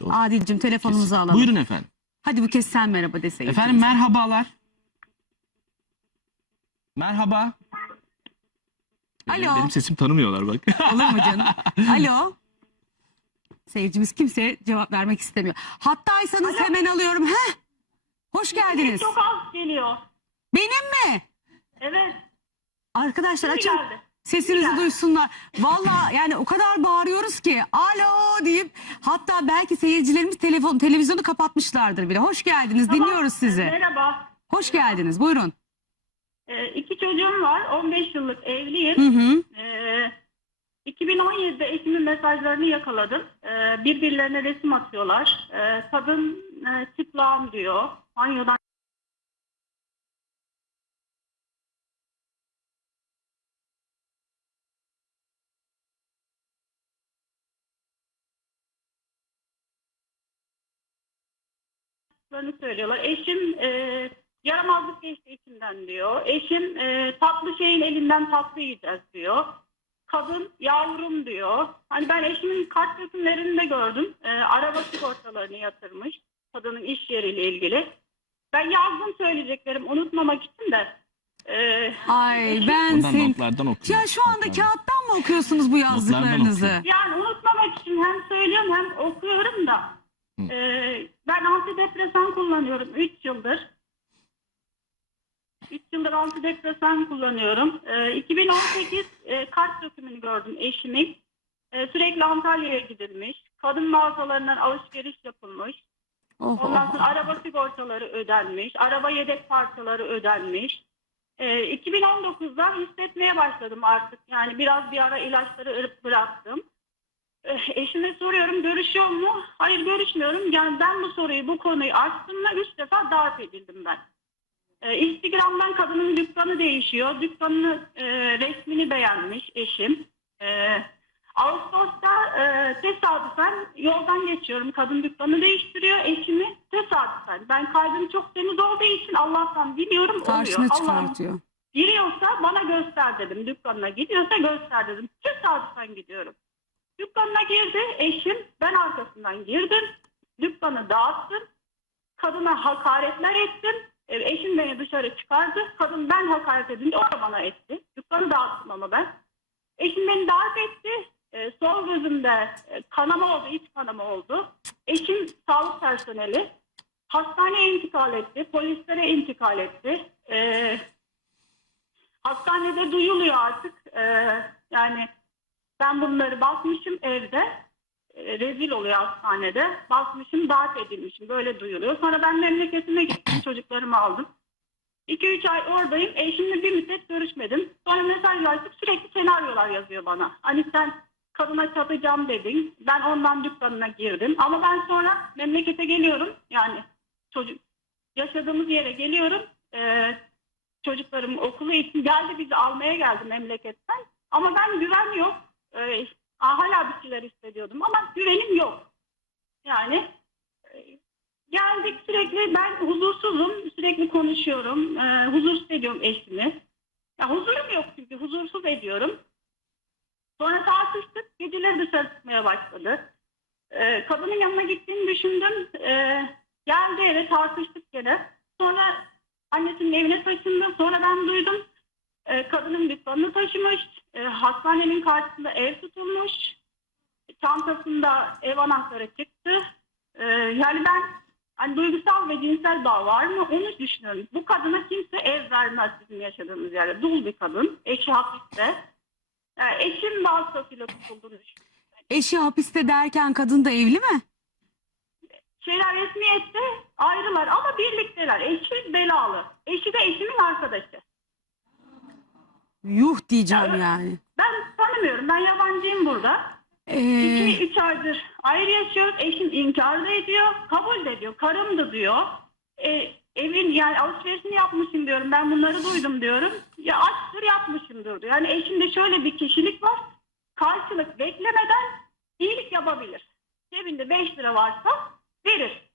Doğru. Adil'cim telefonumuzu Kesin. alalım. Buyurun efendim. Hadi bu kez sen merhaba deseydin. Efendim merhabalar. Merhaba. Alo. Benim, sesim tanımıyorlar bak. Olur mu canım? Alo. Seyircimiz kimse cevap vermek istemiyor. Hattaysanız hemen alıyorum. Heh. Hoş geldiniz. Çok az geliyor. Benim mi? Evet. Arkadaşlar Şimdi açın. geldi. Sesinizi duysunlar. Valla yani o kadar bağırıyoruz ki alo deyip hatta belki seyircilerimiz telefon televizyonu kapatmışlardır bile. Hoş geldiniz. Tamam. Dinliyoruz sizi. Merhaba. Hoş geldiniz. Buyurun. Ee, iki çocuğum var. 15 yıllık evliyim. Hı hı. Ee, 2017'de eşimin mesajlarını yakaladım. Ee, birbirlerine resim atıyorlar. Ee, kadın e, çıplağım diyor. Banyodan yaptıklarını söylüyorlar. Eşim e, yaramazlık geçti içimden diyor. Eşim e, tatlı şeyin elinden tatlı yiyeceğiz diyor. Kadın yavrum diyor. Hani ben eşimin kart resimlerini de gördüm. E, araba sigortalarını yatırmış. Kadının iş yeriyle ilgili. Ben yazdım söyleyeceklerim unutmamak için de. E, Ay ben sen... notlardan okuyorum. Ya şu anda kağıttan mı okuyorsunuz bu yazdıklarınızı? okuyorum. Yani unutmamak için hem söylüyorum hem okuyorum da. Hı. Ee, ben antidepresan kullanıyorum 3 yıldır. 3 yıldır antidepresan kullanıyorum. Ee, 2018 e, kart dökümünü gördüm eşimin. Ee, sürekli Antalya'ya gidilmiş. Kadın mağazalarından alışveriş yapılmış. Oh, Ondan oh. sonra araba sigortaları ödenmiş. Araba yedek parçaları ödenmiş. Ee, 2019'da hissetmeye başladım artık. Yani biraz bir ara ilaçları bıraktım. Ee, eşime soruyorum görüşüyor mu? Hayır görüşmüyorum. Yani ben bu soruyu bu konuyu açtığımda üç defa darp edildim ben. Ee, Instagram'dan kadının dükkanı değişiyor. Dükkanını e, resmini beğenmiş eşim. Ee, Ağustos'ta e, tesadüfen yoldan geçiyorum. Kadın dükkanı değiştiriyor eşimi. Tesadüfen. Ben kalbim çok temiz olduğu için Allah'tan biliyorum Karşına oluyor. Allah'ım çıkartıyor. giriyorsa bana göster dedim. Dükkanına gidiyorsa göster dedim. Tesadüfen gidiyorum. Dükkanına girdi eşim. Ben arkasından girdim. Dükkanı dağıttım. Kadına hakaretler ettim. E, Eşim beni dışarı çıkardı. Kadın ben hakaret edince o da bana etti. Dükkanı dağıttım ama ben. Eşim beni darp etti. E, sol gözümde e, kanama oldu, iç kanama oldu. Eşim sağlık personeli. Hastaneye intikal etti. Polislere intikal etti. E, hastanede duyuluyor artık. E, yani ben bunları basmışım evde. E, rezil oluyor hastanede. Basmışım, darp edilmişim. Böyle duyuluyor. Sonra ben memleketime gittim. Çocuklarımı aldım. 2-3 ay oradayım. Eşimle bir müddet görüşmedim. Sonra mesajlaştık. Sürekli senaryolar yazıyor bana. Hani sen kadına çatacağım dedin. Ben ondan dükkanına girdim. Ama ben sonra memlekete geliyorum. Yani çocuk yaşadığımız yere geliyorum. Ee, çocuklarım okulu için geldi bizi almaya geldi memleketten. Ama ben güven yok. Ee, hala bir şeyler hissediyordum ama güvenim yok. Yani e, geldik sürekli ben huzursuzum. Sürekli konuşuyorum. Ee, huzursuz ediyorum eşimi. Ya huzurum yok çünkü huzursuz ediyorum. Sonra tartıştık. Geceleri dışarı çıkmaya başladı. Ee, kadının yanına gittiğini düşündüm. Ee, geldi eve tartıştık gene. Sonra annesinin evine taşındı. Sonra ben duydum. Ee, kadının dükkanını taşımış. Ee, hastanenin karşısında ev tutulmuş. Çantasında ev anahtarı çıktı. Ee, yani ben hani duygusal ve cinsel bağ var mı onu düşünüyorum. Bu kadına kimse ev vermez bizim yaşadığımız yerde. Dul bir kadın. Eşi hapiste. Yani eşim vasıtasıyla tutulduğunu düşünüyorum. Eşi hapiste derken kadın da evli mi? Şeyler resmiyette ayrılar ama birlikteler. Eşi belalı. Eşi de eşimin arkadaşı. Yuh diyeceğim Ya, yani. Ben tanımıyorum. Ben yabancıyım burada. Ee, 2-3 aydır ayrı yaşıyoruz. Eşim inkar da ediyor. Kabul de ediyor. Karım da diyor. E, evin yani alışverişini yapmışım diyorum. Ben bunları duydum diyorum. Ya açtır yapmışımdır diyor. Yani eşimde şöyle bir kişilik var. Karşılık beklemeden iyilik yapabilir. Cebinde 5 lira varsa verir.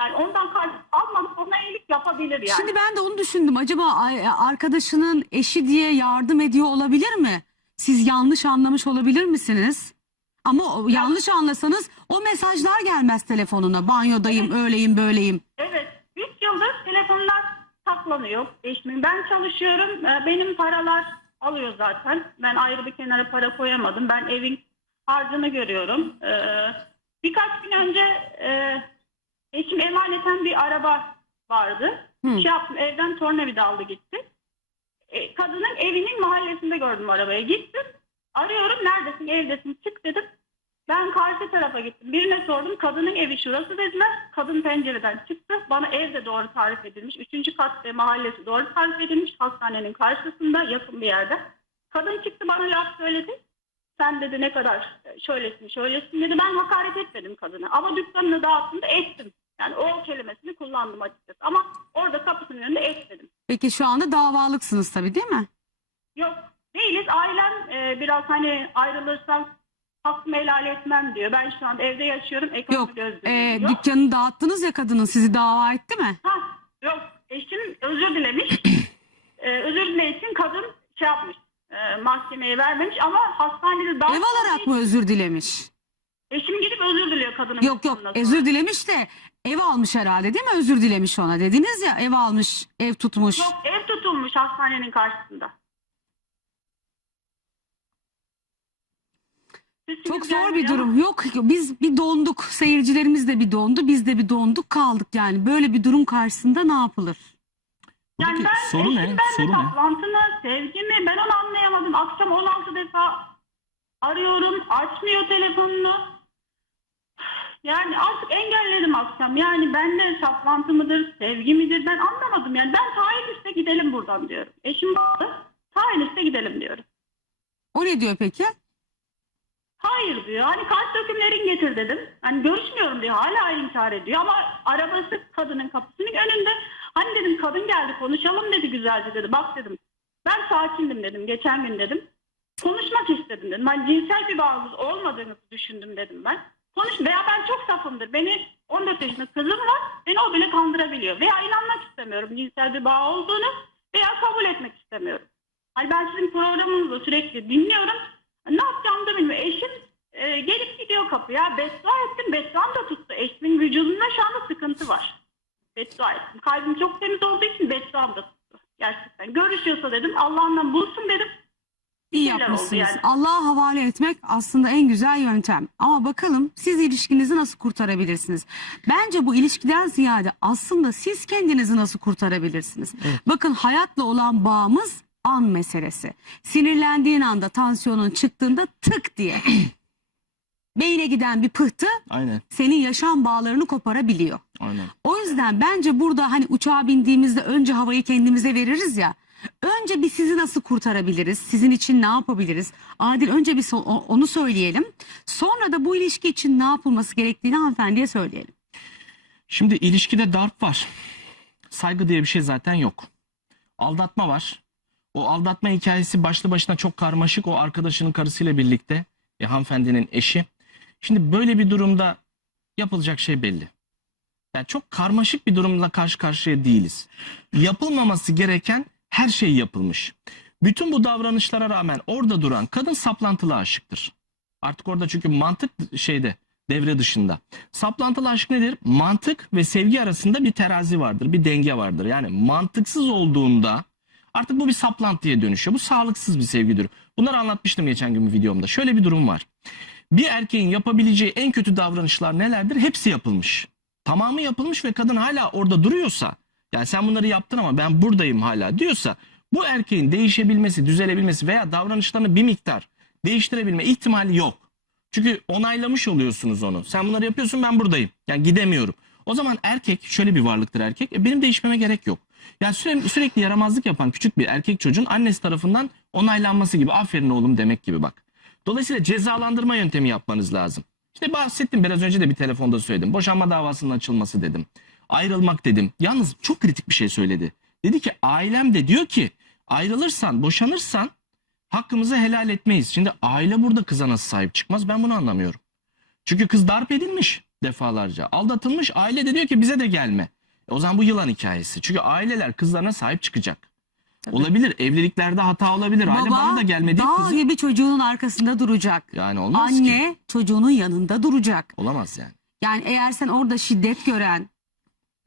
Yani ondan karşılık almadan ona iyilik yapabilir yani. Şimdi ben de onu düşündüm. Acaba arkadaşının eşi diye yardım ediyor olabilir mi? Siz yanlış anlamış olabilir misiniz? Ama o- yanlış anlasanız o mesajlar gelmez telefonuna. Banyodayım, öyleyim, böyleyim. Evet. 3 yıldır telefonlar saklanıyor eşimin. Ben çalışıyorum. e, Benim paralar alıyor zaten. Ben ayrı bir kenara para koyamadım. Ben evin harcını görüyorum. E, Birkaç gün önce e, eşim emaneten bir araba vardı. Hı. Şey yaptım, evden tornavida aldı gitti. E, Kadının evinin mahallesinde gördüm arabayı. Gittim. Arıyorum neredesin evdesin çık dedim. Ben karşı tarafa gittim. Birine sordum. Kadının evi şurası dediler. Kadın pencereden çıktı. Bana evde doğru tarif edilmiş. Üçüncü kat ve mahallesi doğru tarif edilmiş. Hastanenin karşısında yakın bir yerde. Kadın çıktı bana laf söyledi. Sen dedi ne kadar şöylesin şöylesin dedi. Ben hakaret etmedim kadına. Ama dükkanını dağıttığında ettim. Yani o kelimesini kullandım açıkçası. Ama orada kapısının önünde etmedim. Peki şu anda davalıksınız tabii değil mi? Yok değiliz. Ailem e, biraz hani ayrılırsam hakkımı helal etmem diyor. Ben şu anda evde yaşıyorum. Ekonomi Yok. diyor. dükkanını dağıttınız ya kadının sizi dava etti mi? Ha, yok eşim özür dilemiş. ee, özür dilemek için kadın şey yapmış. E, mahkemeye vermemiş ama hastanede daha Ev alarak mı özür dilemiş? Eşim gidip özür diliyor kadının. Yok yok sonra. özür dilemiş de ev almış herhalde değil mi? Özür dilemiş ona dediniz ya ev almış, ev tutmuş. Yok ev tutulmuş hastanenin karşısında. Çok zor bir ama- durum. Yok biz bir donduk. Seyircilerimiz de bir dondu. Biz de bir donduk kaldık yani. Böyle bir durum karşısında ne yapılır? Yani ben soru ne? eşimden Soru ne? saplantı mı, sevgi mi ben onu anlayamadım. Akşam 16 defa arıyorum, açmıyor telefonunu. Yani artık engelledim akşam. Yani bende saplantı mıdır, sevgi midir ben anlamadım. Yani ben tayin iste gidelim buradan diyorum. Eşim bağlı, tayin iste gidelim diyorum. O ne diyor peki? Hayır diyor. Hani kaç dökümlerin getir dedim. Hani görüşmüyorum diyor. Hala inkar ediyor ama arabası kadının kapısının önünde. Hani dedim kadın geldi konuşalım dedi güzelce dedi. Bak dedim ben sakindim dedim geçen gün dedim. Konuşmak istedim dedim. Hani cinsel bir bağımız olmadığını düşündüm dedim ben. Konuş veya ben çok safımdır. Beni 14 yaşında kızım var. Beni o bile kandırabiliyor. Veya inanmak istemiyorum cinsel bir bağ olduğunu veya kabul etmek istemiyorum. Hani ben sizin programınızı sürekli dinliyorum. Ne yapacağımı da bilmiyorum. Eşim e, gelip gidiyor kapıya. Beddua ettim. Bedduam da tuttu. Eşimin vücudunda şu anda sıkıntı var. Beddua ettim. Kalbim çok temiz olduğu için bedduam da tuttu. Gerçekten. Görüşüyorsa dedim Allah'ından bulsun dedim. İyi şeyler oldu yapmışsınız. yani. Allah'a havale etmek aslında en güzel yöntem. Ama bakalım siz ilişkinizi nasıl kurtarabilirsiniz? Bence bu ilişkiden ziyade aslında siz kendinizi nasıl kurtarabilirsiniz? Bakın hayatla olan bağımız an meselesi. Sinirlendiğin anda tansiyonun çıktığında tık diye beyne giden bir pıhtı Aynen. senin yaşam bağlarını koparabiliyor. Aynen. O yüzden bence burada hani uçağa bindiğimizde önce havayı kendimize veririz ya. Önce bir sizi nasıl kurtarabiliriz? Sizin için ne yapabiliriz? Adil önce bir so- onu söyleyelim. Sonra da bu ilişki için ne yapılması gerektiğini hanımefendiye söyleyelim. Şimdi ilişkide darp var. Saygı diye bir şey zaten yok. Aldatma var. O aldatma hikayesi başlı başına çok karmaşık. O arkadaşının karısıyla birlikte. E, hanımefendinin eşi. Şimdi böyle bir durumda yapılacak şey belli. Yani çok karmaşık bir durumla karşı karşıya değiliz. Yapılmaması gereken her şey yapılmış. Bütün bu davranışlara rağmen orada duran kadın saplantılı aşıktır. Artık orada çünkü mantık şeyde devre dışında. Saplantılı aşk nedir? Mantık ve sevgi arasında bir terazi vardır, bir denge vardır. Yani mantıksız olduğunda artık bu bir saplantıya dönüşüyor. Bu sağlıksız bir sevgidir. Bunları anlatmıştım geçen gün videomda. Şöyle bir durum var. Bir erkeğin yapabileceği en kötü davranışlar nelerdir? Hepsi yapılmış. Tamamı yapılmış ve kadın hala orada duruyorsa, yani sen bunları yaptın ama ben buradayım hala diyorsa, bu erkeğin değişebilmesi, düzelebilmesi veya davranışlarını bir miktar değiştirebilme ihtimali yok. Çünkü onaylamış oluyorsunuz onu. Sen bunları yapıyorsun ben buradayım. Yani gidemiyorum. O zaman erkek şöyle bir varlıktır erkek. E, benim değişmeme gerek yok. Yani sürekli, sürekli yaramazlık yapan küçük bir erkek çocuğun annesi tarafından onaylanması gibi. Aferin oğlum demek gibi bak. Dolayısıyla cezalandırma yöntemi yapmanız lazım. İşte bahsettim biraz önce de bir telefonda söyledim. Boşanma davasının açılması dedim. Ayrılmak dedim. Yalnız çok kritik bir şey söyledi. Dedi ki ailem de diyor ki ayrılırsan, boşanırsan hakkımızı helal etmeyiz. Şimdi aile burada kıza nasıl sahip çıkmaz ben bunu anlamıyorum. Çünkü kız darp edilmiş defalarca. Aldatılmış aile de diyor ki bize de gelme. E o zaman bu yılan hikayesi. Çünkü aileler kızlarına sahip çıkacak. Tabii. Olabilir. Evliliklerde hata olabilir. Aile bana da gelmedi. dağ Kızı... gibi çocuğunun arkasında duracak. Yani olmaz ki. Anne çocuğunun yanında duracak. Olamaz yani. Yani eğer sen orada şiddet gören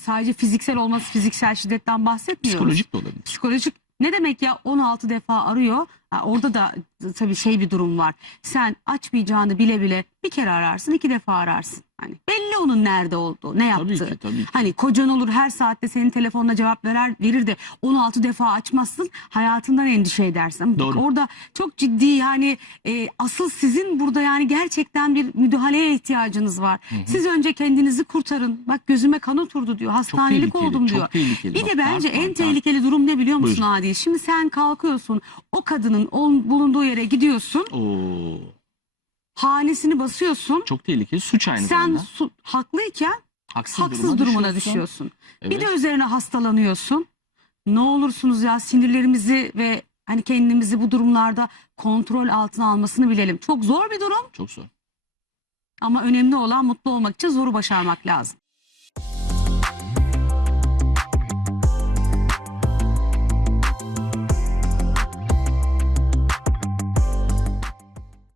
sadece fiziksel olması fiziksel şiddetten bahsetmiyoruz. Psikolojik de olabilir. Psikolojik ne demek ya 16 defa arıyor. Orada da tabii şey bir durum var. Sen açmayacağını bile bile bir kere ararsın, iki defa ararsın. Hani belli onun nerede olduğu, ne yaptığı. Tabii ki tabii ki. Hani kocan olur her saatte senin telefonuna cevap verer verir de 16 defa açmazsın hayatından endişe edersin. Doğru. Orada çok ciddi yani e, asıl sizin burada yani gerçekten bir müdahaleye ihtiyacınız var. Siz önce kendinizi kurtarın. Bak gözüme kan oturdu diyor. Çok Hastanelik oldum çok diyor. tehlikeli. Bir de bence var, en darp. tehlikeli durum ne biliyor musun Buyurun. Adil? Şimdi sen kalkıyorsun o kadının ol- bulunduğu yere gidiyorsun. Oo, Hanesini basıyorsun. çok tehlikeli. Suç aynı Sen zamanda. su- haklıyken Haksız, haksız durumuna düşüyorsun. Bir de üzerine hastalanıyorsun. Ne olursunuz ya sinirlerimizi ve hani kendimizi bu durumlarda kontrol altına almasını bilelim. Çok zor bir durum Çok zor. ama önemli olan mutlu olmak için zoru başarmak lazım.